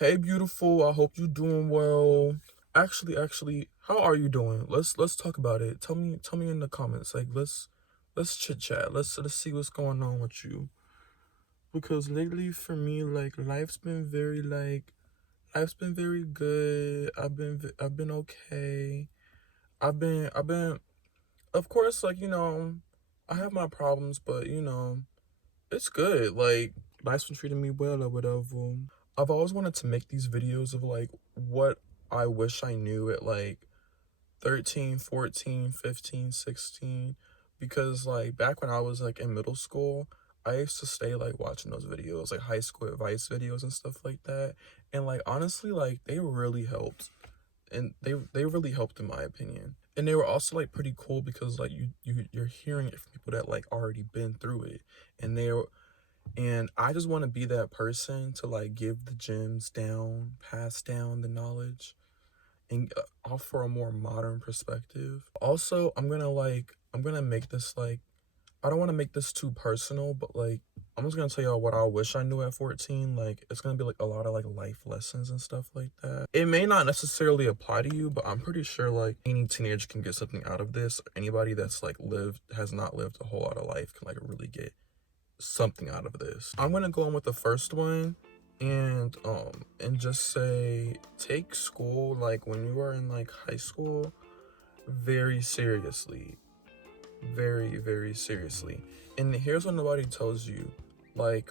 Hey, beautiful. I hope you're doing well. Actually, how are you doing? Let's talk about it. Tell me in the comments. Like, let's chit chat. Let's see what's going on with you. Because lately, for me, like, life's been very good. I've been okay. I've been. Of course, like I have my problems, but it's good. Like, life's been treating me well or whatever. I've always wanted to make these videos of like what I wish I knew at like 13, 14, 15, 16, because like back when I was like in middle school, I used to stay like watching those videos, like high school advice videos and stuff like that. And like honestly, like they really helped. And they really helped in my opinion. And they were also like pretty cool because like you're hearing it from people that like already been through it. And I just want to be that person to like give the gems down, pass down the knowledge, and offer a more modern perspective. Also, I'm gonna make this like, I don't want to make this too personal, but like I'm just gonna tell y'all what I wish I knew at 14. Like it's gonna be like a lot of like life lessons and stuff like that. It may not necessarily apply to you, but I'm pretty sure like any teenager can get something out of this. Anybody that's like has not lived a whole lot of life can like really get something out of this. I'm gonna go on with the first one and just say take school like when you are in like high school very seriously. Very, very seriously. And here's what nobody tells you. Like,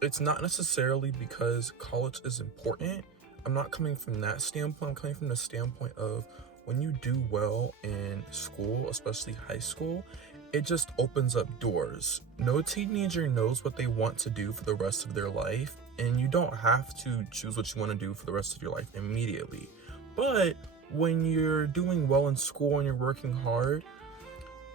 it's not necessarily because college is important. I'm not coming from that standpoint. I'm coming from the standpoint of when you do well in school, especially high school, it just opens up doors. No teenager knows what they want to do for the rest of their life, and you don't have to choose what you want to do for the rest of your life immediately. But when you're doing well in school and you're working hard,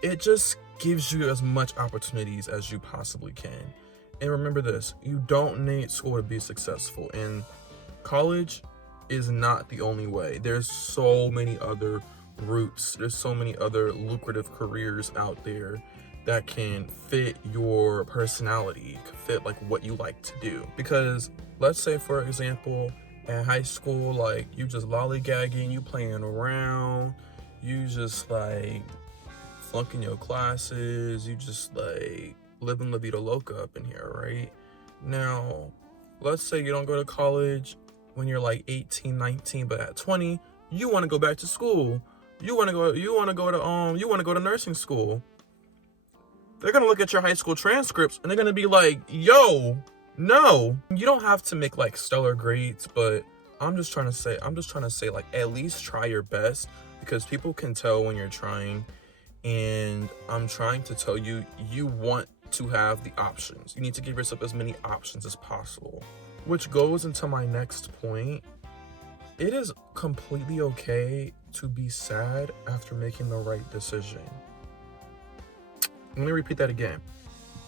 it just gives you as much opportunities as you possibly can. And remember this, you don't need school to be successful. And college is not the only way. There's so many other routes. There's so many other lucrative careers out there that can fit your personality, can fit like what you like to do. Because let's say for example, in high school, like you just lollygagging, you playing around, you just like flunking your classes, you just like living la vida loca up in here, right? Now, let's say you don't go to college when you're like 18, 19, but at 20, you want to go back to school. You want to go to nursing school. They're going to look at your high school transcripts and they're going to be like, "Yo, no." You don't have to make like stellar grades, but I'm just trying to say like at least try your best because people can tell when you're trying. And I'm trying to tell you, you want to have the options. You need to give yourself as many options as possible. Which goes into my next point. It is completely okay to be sad after making the right decision. Let me repeat that again.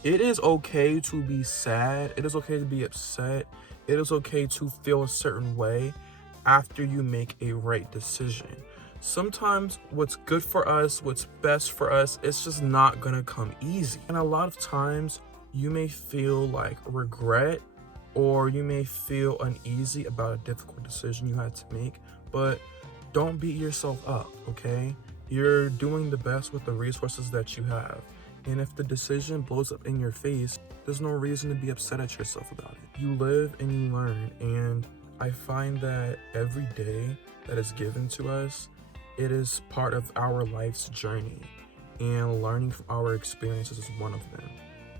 It is okay to be sad. It is okay to be upset. It is okay to feel a certain way after you make a right decision. Sometimes what's good for us, what's best for us, it's just not gonna come easy. And a lot of times you may feel like regret or you may feel uneasy about a difficult decision you had to make, but don't beat yourself up, okay? You're doing the best with the resources that you have. And if the decision blows up in your face, there's no reason to be upset at yourself about it. You live and you learn, and I find that every day that is given to us, it is part of our life's journey, and learning from our experiences is one of them.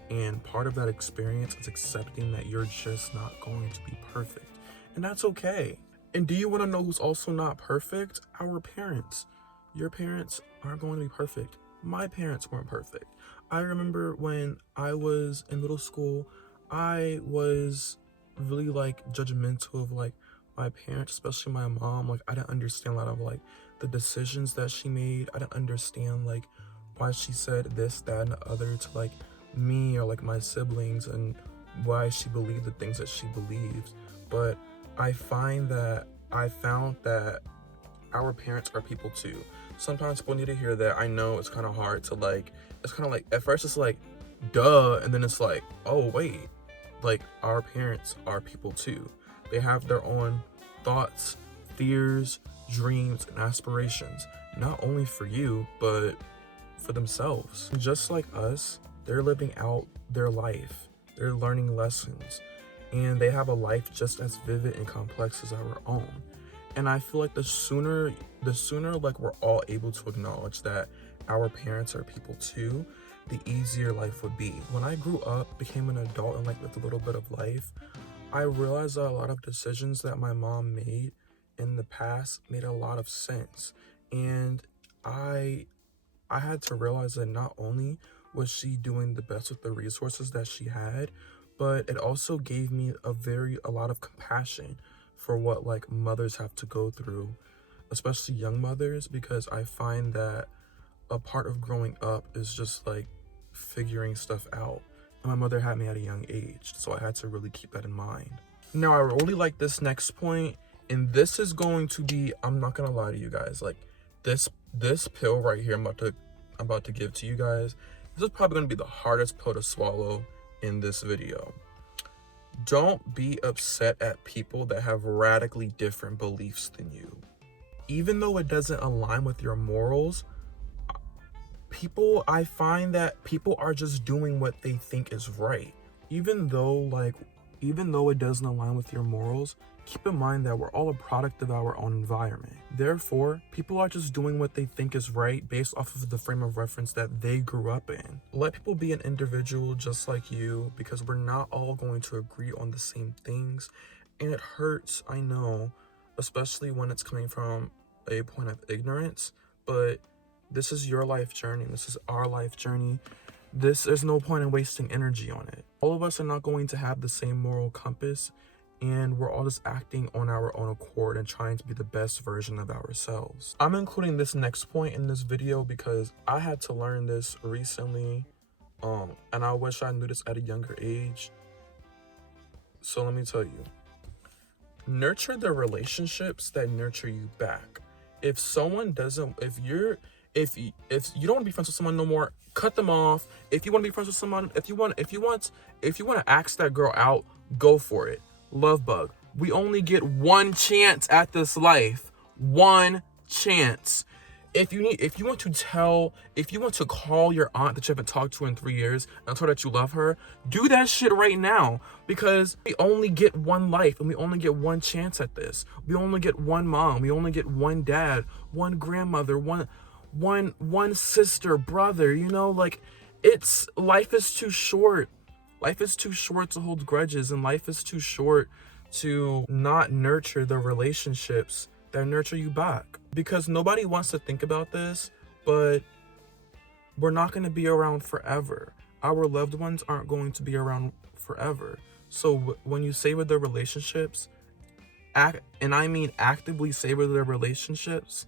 And part of that experience is accepting that you're just not going to be perfect. And that's okay. And do you want to know who's also not perfect? Our parents. Your parents aren't going to be perfect. My parents weren't perfect. I remember when I was in middle school, I was really like judgmental of like my parents, especially my mom. Like I didn't understand a lot of like the decisions that she made. I didn't understand like why she said this, that, and the other to like me or like my siblings, and why she believed the things that she believes. But I found that our parents are people too. Sometimes people need to hear that. I know it's kind of hard to like, it's kind of like, at first it's like, duh, and then it's like, oh wait, like our parents are people too. They have their own thoughts, fears, dreams, and aspirations, not only for you, but for themselves. Just like us, they're living out their life, they're learning lessons, and they have a life just as vivid and complex as our own. And I feel like the sooner like we're all able to acknowledge that our parents are people too, the easier life would be. When I grew up, became an adult, and like lived a little bit of life, I realized that a lot of decisions that my mom made in the past made a lot of sense. And I had to realize that not only was she doing the best with the resources that she had, but it also gave me a lot of compassion for what like mothers have to go through, especially young mothers, because I find that a part of growing up is just like figuring stuff out. And my mother had me at a young age, so I had to really keep that in mind. Now, I really like this next point, and this is going to be, I'm not gonna lie to you guys, like this pill right here I'm about to give to you guys, this is probably gonna be the hardest pill to swallow in this video. Don't be upset at people that have radically different beliefs than you. Even though it doesn't align with your morals, I find that people are just doing what they think is right. Even though it doesn't align with your morals, keep in mind that we're all a product of our own environment. Therefore, people are just doing what they think is right based off of the frame of reference that they grew up in. Let people be an individual just like you, because we're not all going to agree on the same things. And it hurts, I know, especially when it's coming from a point of ignorance, but this is your life journey. This is our life journey. There's no point in wasting energy on it. All of us are not going to have the same moral compass, and we're all just acting on our own accord and trying to be the best version of ourselves. I'm including this next point in this video because I had to learn this recently, and I wish I knew this at a younger age. So let me tell you, nurture the relationships that nurture you back. If you don't want to be friends with someone no more, cut them off. If you want to be friends with someone, if you want to ask that girl out, go for it. Love bug. We only get one chance at this life. One chance. If you want to call your aunt that you haven't talked to in 3 years and tell her that you love her, do that shit right now, because we only get one life and we only get one chance at this. We only get one mom, we only get one dad, one grandmother, one sister, brother, like life is too short. Life is too short to hold grudges, and life is too short to not nurture the relationships that nurture you back. Because nobody wants to think about this, but we're not going to be around forever. Our loved ones aren't going to be around forever. So when you savor the relationships, and I mean actively savor the relationships,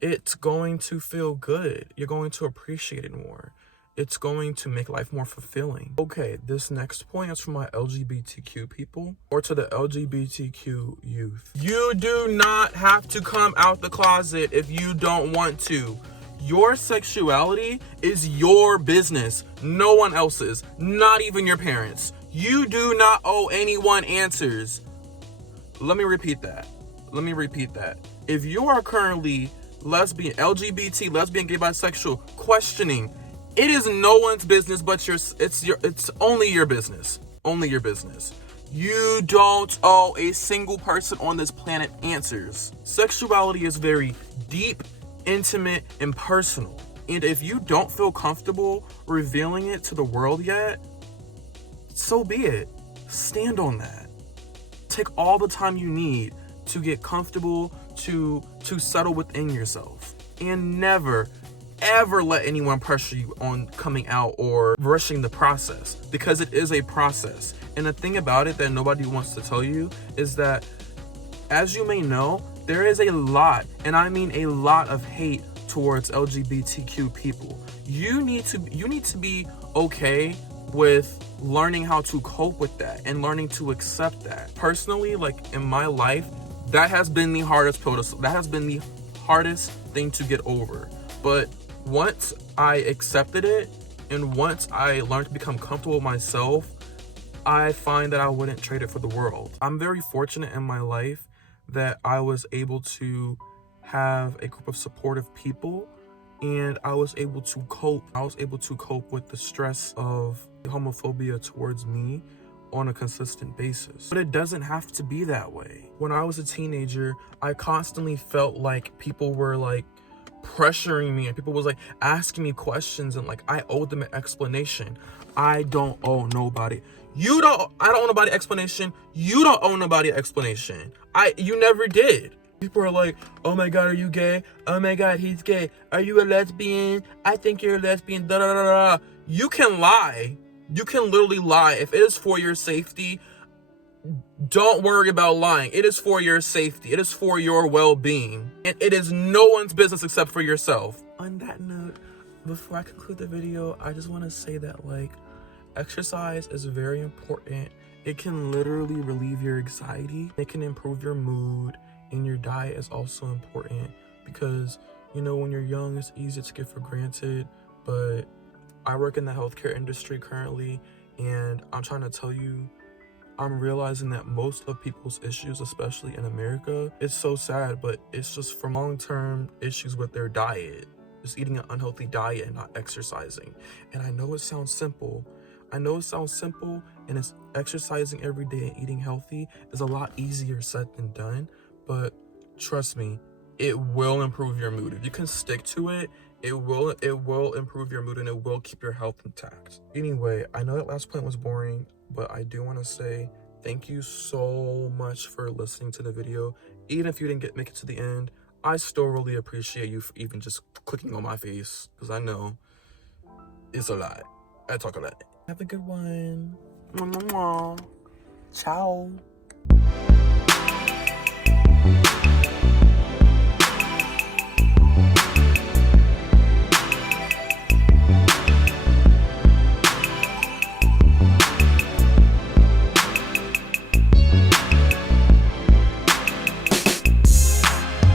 it's going to feel good. You're going to appreciate it more. It's going to make life more fulfilling. Okay, this next point is from my LGBTQ people, or to the LGBTQ youth. You do not have to come out the closet if you don't want to. Your sexuality is your business, no one else's, not even your parents. You do not owe anyone answers. Let me repeat that. If you are currently lesbian, LGBT, lesbian, gay, bisexual, questioning, it is no one's business but yours. It's only your business. Only your business. You don't owe a single person on this planet answers. Sexuality is very deep, intimate, and personal. And if you don't feel comfortable revealing it to the world yet, so be it. Stand on that. Take all the time you need to get comfortable, to settle within yourself. And never, ever let anyone pressure you on coming out or rushing the process, because it is a process. And the thing about it that nobody wants to tell you is that, as you may know, there is a lot, and I mean a lot, of hate towards LGBTQ people. You need to be okay with learning how to cope with that and learning to accept that. Personally, like in my life, that has been the hardest thing to get over. But once I accepted it, and once I learned to become comfortable with myself, I find that I wouldn't trade it for the world. I'm very fortunate in my life that I was able to have a group of supportive people, and I was able to cope. I was able to cope with the stress of homophobia towards me on a consistent basis. But it doesn't have to be that way. When I was a teenager, I constantly felt like people were like pressuring me, and people was like asking me questions, and like I owed them an explanation. I don't owe nobody. I don't owe nobody explanation. You don't owe nobody explanation. You never did. People are like, oh my God, are you gay? Oh my God, he's gay. Are you a lesbian? I think you're a lesbian. Da da da da. You can lie. You can literally lie. If it is for your safety, don't worry about lying. It is for your safety. It is for your well-being. And it is no one's business except for yourself. On that note, before I conclude the video, I just want to say that like exercise is very important. It can literally relieve your anxiety. It can improve your mood. And your diet is also important because, you know, when you're young, it's easy to get for granted. But I work in the healthcare industry currently, and I'm trying to tell you, I'm realizing that most of people's issues, especially in America, it's so sad, but it's just from long-term issues with their diet, just eating an unhealthy diet and not exercising. And I know it sounds simple. And it's exercising every day and eating healthy is a lot easier said than done. But trust me, it will improve your mood. If you can stick to it, it will improve your mood, and it will keep your health intact. Anyway, I know that last point was boring, but I do want to say thank you so much for listening to the video. Even if you didn't make it to the end, I still really appreciate you for even just clicking on my face, because I know it's a lot. I talk a lot. Have a good one. Ciao.